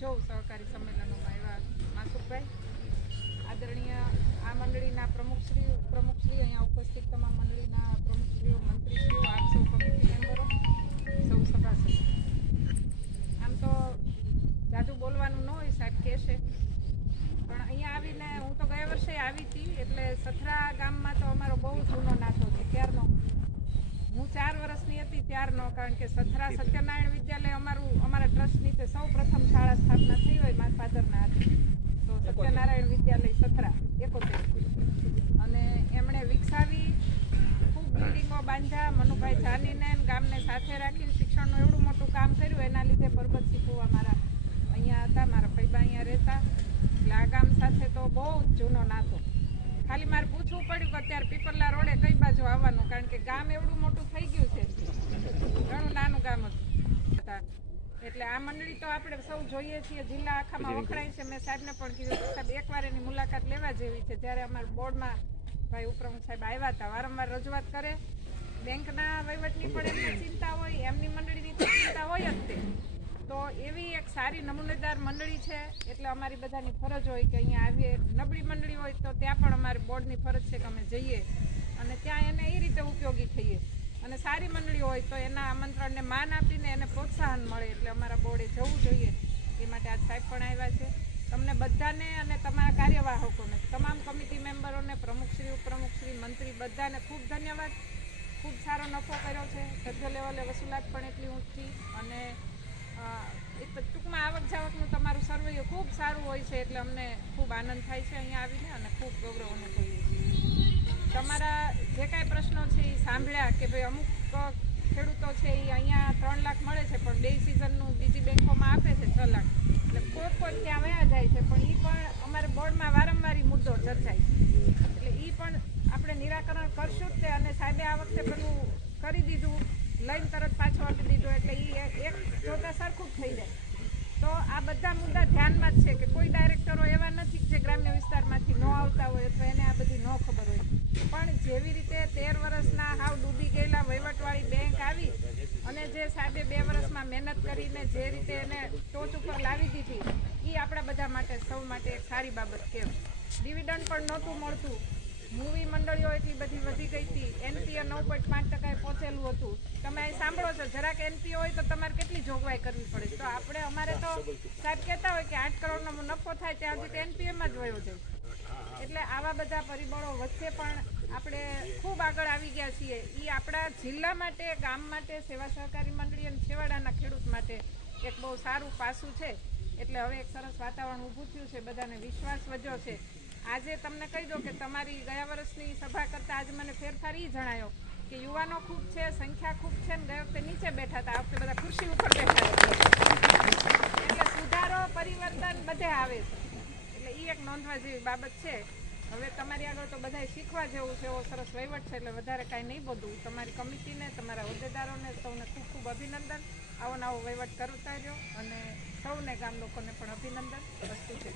જોઉં સહકારી સંમેલનોમાં એવા માસુકભાઈ આદરણીય આ મંડળીના પ્રમુખશ્રી અહીંયા ઉપસ્થિત તમામ મંડળીના પ્રમુખશ્રીઓ, મંત્રીશ્રીઓ, આપ સૌ કમિટી મેમ્બરો, સૌ સભાસદો. આમ તો જાજુ બોલવાનું ન હોય, સાહેબ કહેશે, પણ અહીંયા આવીને હું તો ગયા વર્ષે આવી હતી. એટલે સથરા ગામમાં તો અમારો બહુ જૂનો નાતો છે ત્યારનો. હું 4 વર્ષની હતી ત્યારનો, કારણ કે સથરા સત્યનારાયણ વિદ્યાલય અમારા ટ્રસ્ટ નીચે સૌ પ્રથમ શાળા સ્થાપના થઈ હોય મારા ફાધરના હાથે. તો સત્યનારાયણ વિદ્યાલય સથરા 71, અને એમણે વિકસાવી, ખૂબ બિલ્ડિંગો બાંધ્યા. મનુભાઈ જાનીને ગામને સાથે રાખીને શિક્ષણનું એવડું મોટું કામ કર્યું. એના લીધે પરબતસિંહ ફુવા મારા અહીંયા હતા, મારા ફૈબા અહીંયા રહેતા. એટલે આ ગામ સાથે તો બહુ જ જૂનો નાતો. ખાલી મારે પૂછવું પડ્યું કે અત્યારે પીપળલા રોડે કઈ બાજુ આવવાનું, કારણ કે ગામ એવડું મોટું થઈ ગયું છે, ઘણું નાનું ગામ હતું. એટલે આ મંડળી તો આપણે સૌ જોઈએ છીએ, જિલ્લા આખામાં વખણાય છે. મેં સાહેબને પણ કીધું સાહેબ એકવાર એની મુલાકાત લેવા જેવી છે. જ્યારે અમારા બોર્ડમાં ભાઈ ઉપપ્રમુખ સાહેબ આવ્યા હતા, વારંવાર રજૂઆત કરે. બેંકના વહીવટની પણ એમને ચિંતા હોય, એમની મંડળીની તો ચિંતા હોય જ તે. તો એવી એક સારી નમૂનેદાર મંડળી છે. એટલે અમારી બધાની ફરજ હોય કે અહીંયા આવીએ. નબળી મંડળી હોય તો ત્યાં પણ અમારી બોર્ડની ફરજ છે કે અમે જઈએ અને ત્યાં એને એ રીતે ઉપયોગી થઈએ. અને સારી મંડળી હોય તો એના આમંત્રણને માન આપીને એને પ્રોત્સાહન મળે. એટલે અમારા બોર્ડે જવું જોઈએ. એ માટે આજ સાહેબ પણ આવ્યા છે. તમને બધાને અને તમારા કાર્યવાહકોને, તમામ કમિટી મેમ્બરોને, પ્રમુખશ્રી, ઉપપ્રમુખશ્રી, મંત્રી, બધાને ખૂબ ધન્યવાદ. ખૂબ સારો નફો કર્યો છે. સભ્ય લેવલે વસૂલાત પણ એટલી ઊંચી, અને ટૂંકમાં આવક જાવકનું તમારું સર્વે ખૂબ સારું હોય છે. એટલે અમને ખૂબ આનંદ થાય છે અહીંયા આવીને, અને ખૂબ ગૌરવ અનુભવીએ છીએ. તમારા જે કાંઈ પ્રશ્નો છે એ સાંભળ્યા કે ભાઈ અમુક ખેડૂતો છે એ અહીંયા 3 લાખ મળે છે, પણ 2 સિઝનનું બીજી બેંકોમાં આપે છે 6 લાખ. એટલે કોઈ ત્યાં વયા જાય છે. પણ એ પણ અમારે બોર્ડમાં વારંવાર મુદ્દો ચર્ચાય છે. એટલે એ પણ આપણે નિરાકરણ કરશું જ તે. અને સાહેબે આ વખતે પેલું કરી દીધું, લઈને તરત પાછો આપી દીધો. એટલે એ એક જોતા સરખું જ થઈ જાય. તો આ બધા મુદ્દા ધ્યાનમાં જ છે કે કોઈ ડાયરેક્ટરો એવા નથી જે ગ્રામ્ય વિસ્તારમાંથી ન આવતા હોય અથવા એને આ બધી ન ખબર હોય. પણ જેવી રીતે 13 વર્ષના હાવ ડૂબી ગયેલા વહીવટવાળી બેંક આવી અને જે સાહેબે 2 વર્ષમાં મહેનત કરીને જે રીતે એને ટોચ ઉપર લાવી દીધી, એ આપણા બધા માટે, સૌ માટે એક સારી બાબત કહેવાય. ડિવિડન્ડ પણ નહોતું મળતું. મૂવી મંડળીઓ એટલી બધી વધી ગઈ હતી. એનપીએ 9.5% પહોંચેલું હતું. તમે અહીં સાંભળો છો, જરાક એનપીએ હોય તો તમારે કેટલી જોગવાઈ કરવી પડે. તો અમારે તો સાહેબ કહેતા હોય કે 8 કરોડનો નફો થાય ત્યાં સુધી એનપીએમાં જ વયો જાય. એટલે આવા બધા પરિબળો વચ્ચે પણ આપણે ખૂબ આગળ આવી ગયા છીએ. એ આપણા જિલ્લા માટે, ગામ માટે, સેવા સહકારી મંડળી અને છેવાડાના ખેડૂત માટે એક બહુ સારું પાસું છે. એટલે હવે એક સરસ વાતાવરણ ઊભું થયું છે, બધાને વિશ્વાસ વધ્યો છે. આજે તમને કહી દો કે તમારી ગયા વર્ષની સભા કરતાં આજે મને ફેરફાર એ જણાયો કે યુવાનો ખૂબ છે, સંખ્યા ખૂબ છે, ને ગયા વખતે નીચે બેઠા હતા, આ વખતે બધા ખુરશી ઉપર બેઠા હતા. એટલે સુધારો, પરિવર્તન બધે આવે છે. એટલે એ એક નોંધવા જેવી બાબત છે. હવે તમારી આગળ તો બધાએ શીખવા જેવું છે. એવો સરસ વહીવટ છે. એટલે વધારે કાંઈ નહીં બધું. તમારી કમિટીને, તમારા હોદ્દેદારોને સૌને ખૂબ ખૂબ અભિનંદન. આવો નવો વહીવટ કરતા રહ્યો, અને સૌને ગામ લોકોને પણ અભિનંદન. વસ્તુ છે.